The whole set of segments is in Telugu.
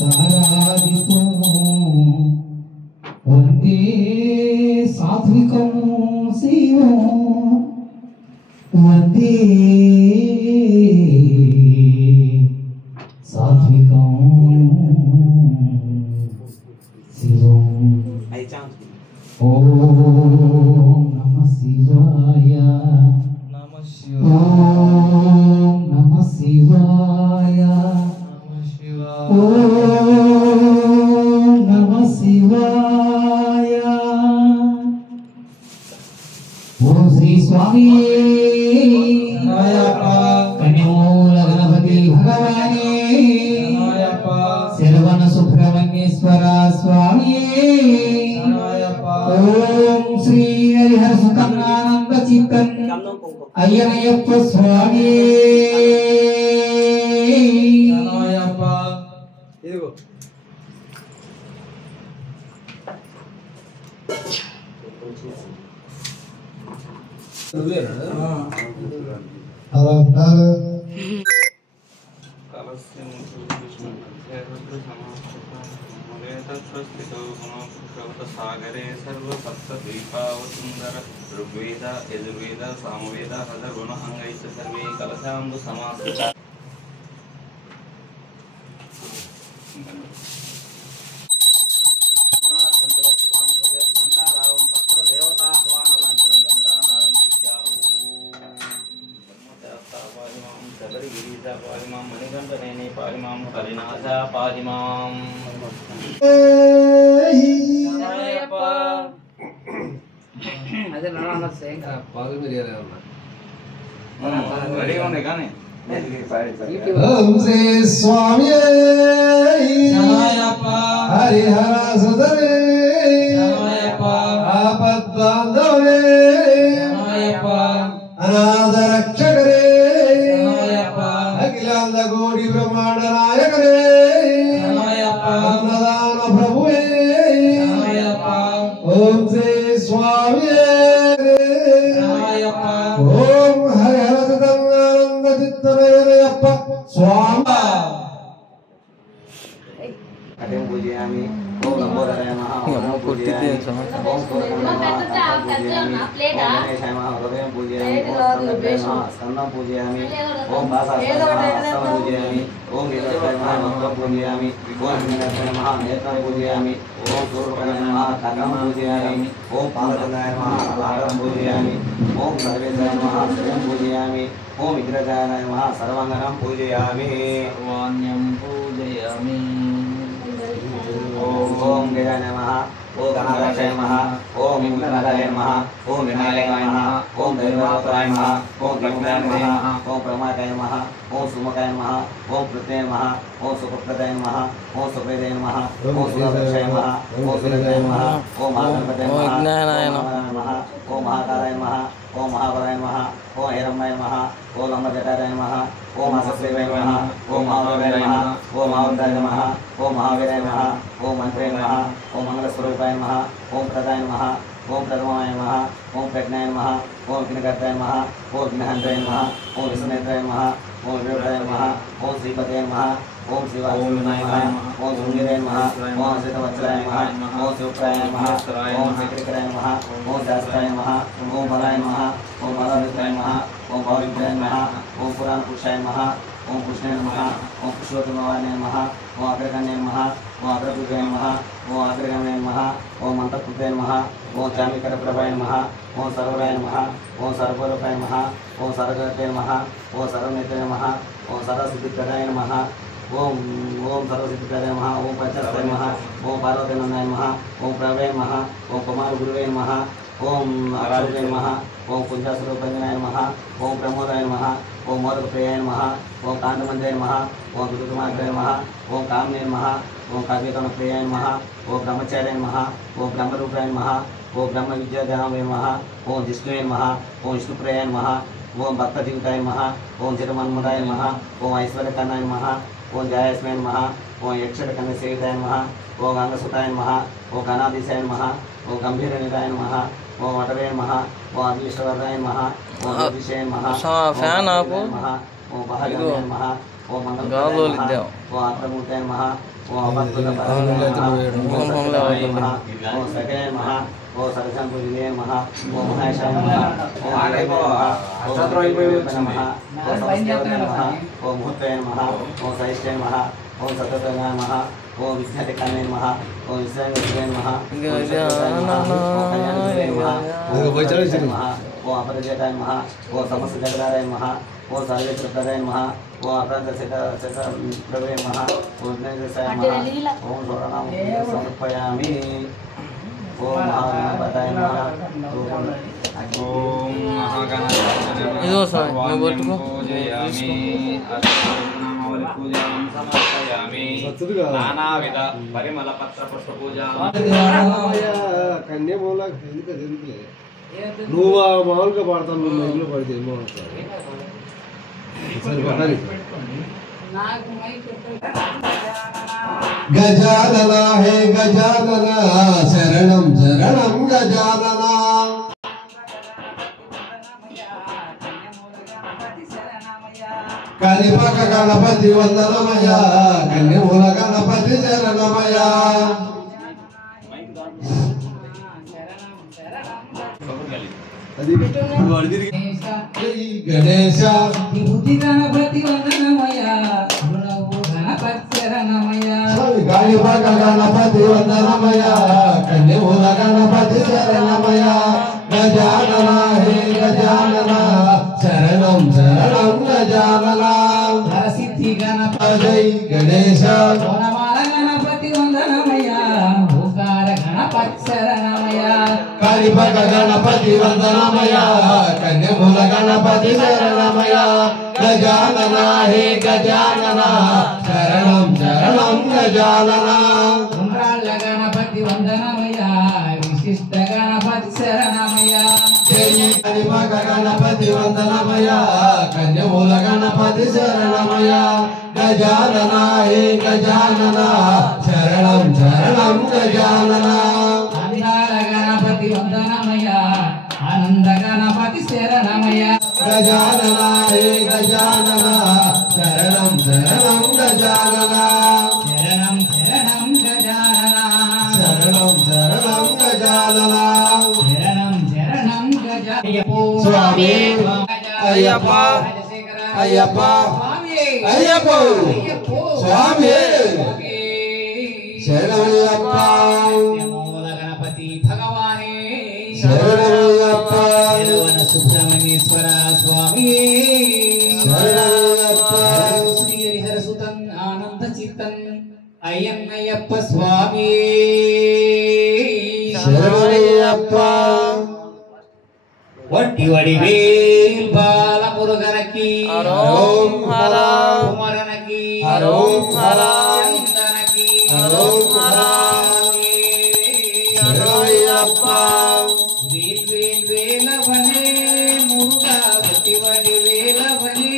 ఆరాధితో వందే సాత్వికం శివం వందే సాత్వికం శివం ఓం నమః శివాయ ఓం నమః శివాయ ఓం నమః శివాయ ఓం శ్రీ స్వామి కన్యమూల గణపతి భగవానే శరవణ సుబ్రహ్మణ్యేశ్వర స్వామి ఓం శ్రీ హరిహర సుతన్నానంద చిత్తన్ అయ్యనయ్యప్ప స్వామి सागरे सर्वसप्तद्वीपावसुन्दर ऋग्वेद यजुर्वेद सामवेद हदगुण अंगैश्च सर्वे कलशाम्बु समास्थिता మణికంఠనేని పారిమాం కలినాథ పారిమాం అదే నాన్న సేమ్ పాలు మిరియాలే ఉన్నా రెడీగా ఉన్నాయి కానీ ఓం శ్రీ స్వామి హరిహర సుధరే ఆపద్బాంధవే అనాథ రక్షకరే అఖిలాండ కోటి బ్రహ్మాండ నాయకరే అన్నదాన ప్రభువే ఓం శ్రీ స్వామి ఓం హరిహర సుధన్నానంద చిత్తనయనయప్ప స్వామి అదేం పూజయామి ఓం నమో నారాయణ నమః ఓం పూజయామి ఓం హృదయం పూజయామి ఓం స్కందం పూజయామి ఓం భాసాస్తం పూజయామి ఓం నీలకాయ మహా పూజయామి ఓం నీలకాయ మహా నేత్రం పూజయామి ఓం సూర్యకాయ మహా కర్ణం పూజయామి ఓం పాలకాయ మహా లాగం పూజయామి ఓం సర్వేశాయ మహా శ్రీయం పూజయామి ఓం విగ్రహాయ మహా సర్వాంగనం పూజయామి సర్వాణ్యం పూజయామి ఓం గజాయ నమః ఓం గణాధ్యక్షాయ నమః ఓం విఘ్ననాథాయ నమః ఓం వినాయకాయ నమః ఓం దైవనాథాయ నమః ఓం గణాయ నమః ఓం ప్రమాదాయ నమః ఓం సుముఖాయ నమః ఓం పృథ్వే నమః ఓం సుప్రదాయ నమః ఓం సుప్రదాయ నమః ఓం సుదాక్షాయ నమః ఓం సురదాయ నమః ఓం మహాగణపతాయ నమః ఓం మహాకాలాయ నమః ఓం మహాబలాయ నమః ఓం హైరమ్మాయ నమః ఓం లంబజటారాయ నమః ఓం అసస్రేవాయ నమః ఓం మహావీరాయ నమః ఓం మహావీరాయ నమః ఓం మహావీరాయ నమః ఓం మంత్రాయ నమః ఓం మంగళస్వరూపాయ నమః ఓం ప్రదాయ నమః ఓం ప్రథమాయ నమః ఓం ప్రజ్ఞాయ నమః ఓం విఘ్నకర్తాయ నమః ఓం విఘ్నహంతాయ నమః ఓం విష్ణునేత్రాయ నమః ఓం వివేకాయ నమః ఓం శ్రీపతయ నమః ఓం శివాయ నమః ఓం శృంగిరాయ నమః ఓం శ్రీతవత్సలాయ నమః ఓం శివప్రాయ నమః ఓం శ్రీకరాయ నమః ఓం శాస్త్రాయ నమః ఓం బలాయ నమః ఓం బలాయ నమః ఓం భావికాయ నమః ఓం పురాణ పురుషాయ నమః ఓం కృష్ణాయ నమః ఓం పురుషోత్తమాయ నమః ఓం అగ్రగణ్యాయ నమః ఓం అగ్రపుత్రాయ నమః ఓం అగ్రగణ్యాయ నమః ఓం మంత్రపుత్రాయ నమః ఓం చామికర ప్రభాయ నమః ఓం సర్వరాయ నమః ఓం సర్వరూపాయ నమః ఓం సర్వగతాయ నమః ఓం సర్వనేత్రాయ నమః ఓం సర్వసిద్ధిప్రదాయ నమః ఓం ఓం సర్వసిద్ధిప్రదాయ నమః ఓం పంచస్థాయ నమః ఓం పార్వతీనందాయ నమః ఓం ప్రభాయ నమః ఓం కుమార గురువే నమః ఓం అరాజాయ నమః ఓం కుంజాస్వరూపాయ నమః ఓం ప్రమోదాయ నమః ఓం మోదకప్రియాయ నమః ఓం కాంతమంజాయ నమః ఓం దుర్గమాగ్రాయ నమః ఓం కామ్యాయ నమః ఓం కావ్యకణప్రియాయ నమః ఓం బ్రహ్మచార్యాయ నమః ఓం బ్రహ్మరూపాయ నమః ఓం బ్రహ్మ విద్యాధామాయ నమః ఓం జిష్ణువే నమః ఓం విష్ణుప్రియాయ నమః ఓం భక్తజీవితాయ నమః ఓం చిరమన్ముదాయ నమః ఓం ఐశ్వర్యకర్ణాయ నమః ఓం జయాస్మయ నమః ఓం యక్షరకర్ణ సేవితాయ నమః ఓం గంగసుతాయ నమః ఓం గణాధీశాయ నమః ఓం గంభీరనిదాయ నమః ఓం వటవే నమః ఓం అభిష్టవర్ధాయ నమః ఓం జ్యోతిషాయ నమః ఫ్యాన్ ఆపు ఓం బహగాయ నమః ఓం మంగళాయ నమః ఓం ఆత్మమూర్తాయ నమః ఓం అపత్తుత పరమేశ్వరాయ నమః ఓం సకలే నమః ఓం సరసంపుజినే నమః ఓం మహేశాయ నమః ఓం ఆడైపో అష్టత్రోయిపోయి నమః ఓం సమస్తవే నమః ఓం ముహూర్తే నమః ఓం సైష్టే నమః ఓం సతతే నమః ఓం విద్యాధికారే నమః ఓం విశ్రాంతికే నమః ఓం అపరిజేతాయ నమః ఓం సమస్త జగదాయ నమః ఓం సర్వేశ్వరాయ నమః ఓం అప్రాంత ప్రవే నమః ఓం జ్ఞానదేశాయ నమః ఓం స్వరనామం సమర్పయామి ఓం మహాగణపతాయ నమః ఓం ఇదో సార్ నువ్వు పట్టుకో నానావిధ పరిమళ పత్ర పుష్ప పూజ కన్యమూల నువ్వు మామూలుగా పాడతాను నువ్వు మైక్లో పడితే ఏమో గజానన హే గజానన శరణం శరణం గజానన కలిపక గణపతి వందనమయ కన్యమూల గణపతి శరణమయ గణేశ విభూతి గణపతి వందనమయ గణపతి శరణమయ కలిపక గణపతి వందనమయ కన్యమూల గణపతి శరణమయ గజానన హే గజానన శరణం శరణం గజానన వరసిద్ధి గణపతి జై గణేశ వనమాల గణపతి వందనమయ ఓంకార గణపతి శరణమయ కలిపక గణపతి వందనమయ కన్యమూల గణపతి శరణమయ గజానన హే గజానన శరణం శరణం గజానన ఉండ్రాళ్ళ గణపతి వందనమయ విశిష్ట గణపతి శరణమయ కలిపక గణపతి వందనమయ కన్యమూల గణపతి శరణమయ గజానన హే గజానన శరణం శరణం గజానన అందాల గణపతి వందనమయ ఆనంద గణపతి శరణమయ గజానన హే గజానన శరణం శరణం గజానన శరణం శరణం గజానన శరణం శరణం గజానన శరణం శరణం గజానన స్వామి అయ్యప్ప అయ్యప్ప అయ్యప్ప స్వామి శరణయ్యప్ప మూల గణపతి భగవానే శరణయ్యప్ప శరవణ సుబ్రహ్మణ్యేశ్వర స్వామి శరణయ్యప్ప శ్రీ హరిహర సుతన్ ఆనంద చిత్తన్ అయ్యన్నయ్యప్ప స్వామి శరణయ్యప్ప వడ్డి వడివేల్ బాల మురుగనకి ఓం హర కుమరనకి ఓం హర చందనకి ఓం హర శరణయ్యప్ప వేల్ వేల్ వేలవనే మురుగా వడ్డి వడివేలవనే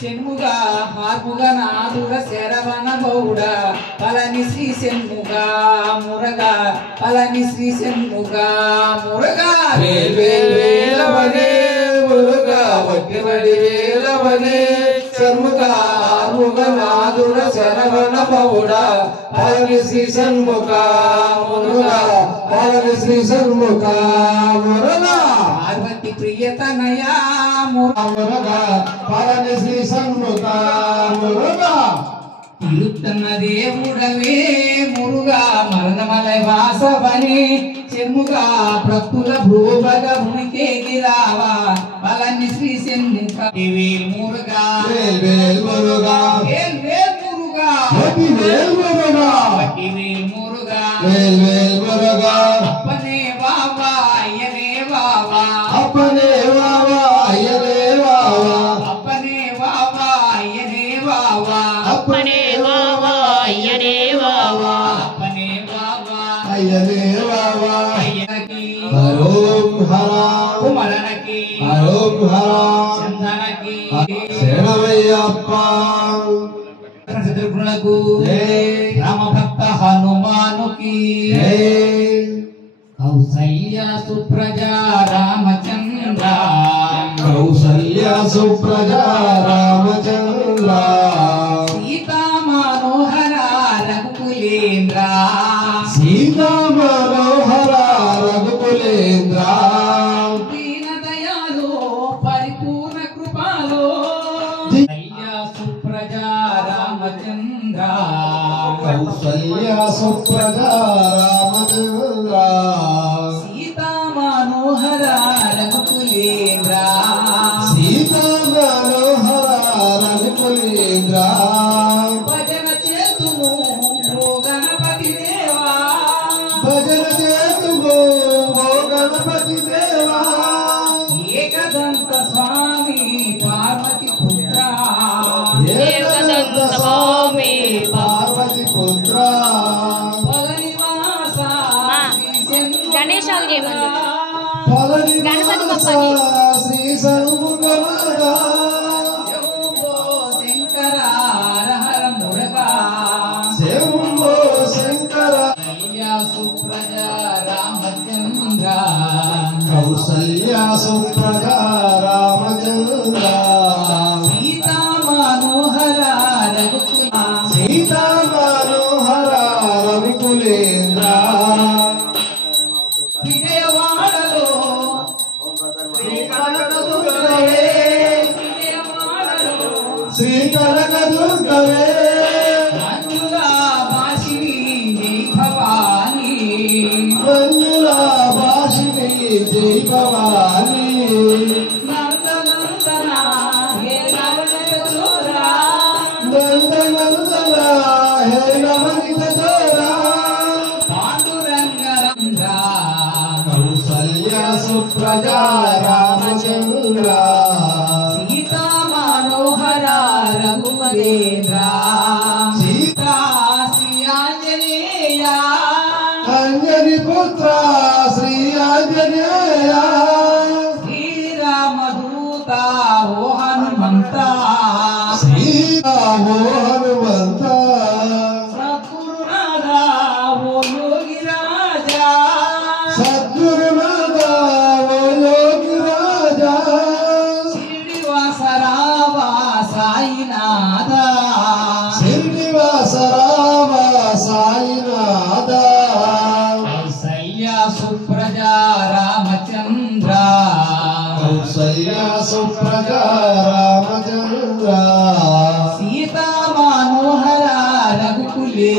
చెన్ముగా హార్ముగా నాదుడ శరవణ బౌడ పలని శ్రీ సెన్ముగా మురగా పలని శ్రీ సెన్ముగా మురగా వేల్ వేల్ వేలవనే మురుగా వట్టి వడి వేలవనే షణ్ముఖ ఆరుగ నాదుడ శరవణ పౌడ పలని శ్రీ షణ్ముఖ మురుగా పలని శ్రీ షణ్ముఖ మురుగా పార్వతి ప్రియతనయా మురుగా పలని శ్రీ షణ్ముఖ మురుగా తిరుత్తన్న దేవుడవే మురుగా మరణమలై వాసవని చెమ్ముగా ప్రక్కుల భూభగ భూమికే గిరావా పలని శ్రీ సెన్ముఖ వేల్ మురుగా వేల్ వేల్ మురుగా వేల్ వేల్ మురుగా వట్టి వేల్ మురుగా వట్టి వేల్ మురుగా వేల్ వేల్ మురుగా అప్పనే బాబా అయ్యనే బాబా అప్పనే వావా అయ్యనే వావా అప్పనే బాబా అయ్యనే బాబా అప్పనే వావా అయ్యనే వావా అప్పనే బాబా అయ్యనే వావా అయ్యనకి హరోం హర కుమరనకి హరోం హర చందనకి శరణమయ్యప్ప శత్రుఘ్నులకు జై రామభక్త హనుమానుకి జై కౌసల్య సుప్రజా రామచంద్ర కౌసల్య సుప్రజా రామచంద్ర సీతా మనోహర రఘుకుల సుప్రజా రామచంద్ర కౌసల్య సుప్రజా రామచంద్ర సీతా మనోహర రఘుకులేంద్ర సీతా మనోహర రఘుకులేంద్ర భజన చేతుము ఓ గణపతి దేవా భజన చేతుము ఓ గణపతి దేవా ఏకదంత స్వామి పార్వతి పుత్ర ఏకదంత స్వామి పార్వతి పుత్ర పగనివాస గణేశాలు చేయమని గణపతి బప్పకి. శ్రీ సర్వముఖమగా శంభో శంకర హర మురగా శంభో శంకర సుప్రజా రామచంద్ర కౌసల్య సుప్రజా రామచంద్ర సీతా మనోహర రఘుకుల సీతా మనోహర రవికులేంద్ర విజయవాడలో శ్రీకనకదుర్గవే విజయవాడలో శ్రీకనకదుర్గవే మంజుల భాషిణి జై భవాని మంజుల భాషిణి జై భవాని నందనందన హే నవనత చోరా నందనందన హే నవనిత చోరా పాండురంగరంధ్ర కౌసల్య సుప్రజా రామచంద్ర సీతా మనోహర రఘువరేంద్ర సీతా శ్రీ ఆంజనేయ అంజని పుత్ర శ్రీ ఆంజనేయ శ్రీరామదూత ఓ హనుమంత శ్రీరామో హనుమంత సద్గురునాథ ఓ యోగి రాజా సద్గురునాథ ఓ యోగి రాజా శ్రీనివాస రావ సాయినాథ శ్రీనివాస రామ సాయినాథ కౌసల్య సుప్రజా రామచంద్ర కౌసల్య సుప్రజా రామచంద్ర సీతా మనోహర రఘుకులే